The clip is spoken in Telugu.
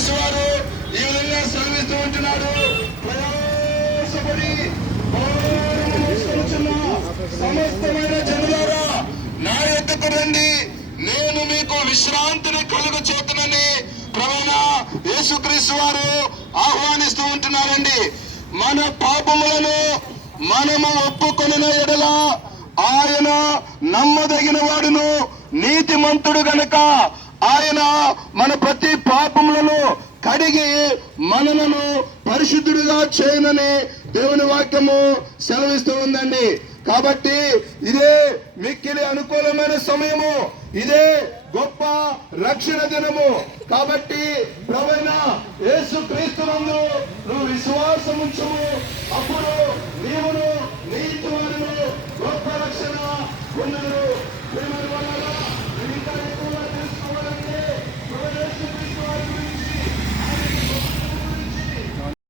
యేసుక్రీస్తు వారు ఈ విధంగా సెలవిస్తూ ఉంటున్నాడు. ప్రయాసపడి సమస్తమైన జనులారా నా యొద్దకు రండి, నేను మీకు విశ్రాంతిని కలుగు చేతునని ప్రభువైన యేసుక్రీస్తు వారు ఆహ్వానిస్తూ ఉంటున్నారండి. మన పాపములను మనము ఒప్పుకొనిన ఎడల ఆయన నమ్మదగిన వాడును నీతిమంతుడు గనుక ఆయన మన ప్రతి పాపములను కడిగి మనలను పరిశుద్ధుడిగా చేయనని దేవుని వాక్యము సెలవిస్తూ ఉందండి. కాబట్టి ఇదే మిక్కిలి అనుకూలమైన సమయము, ఇదే గొప్ప రక్షణ దినము. కాబట్టి ప్రభువైన యేసుక్రీస్తునందు నువ్వు విశ్వాసం ఉంచుము, అప్పుడు నీవును నీతి వారును గొప్ప రక్షణ పొందుదురు.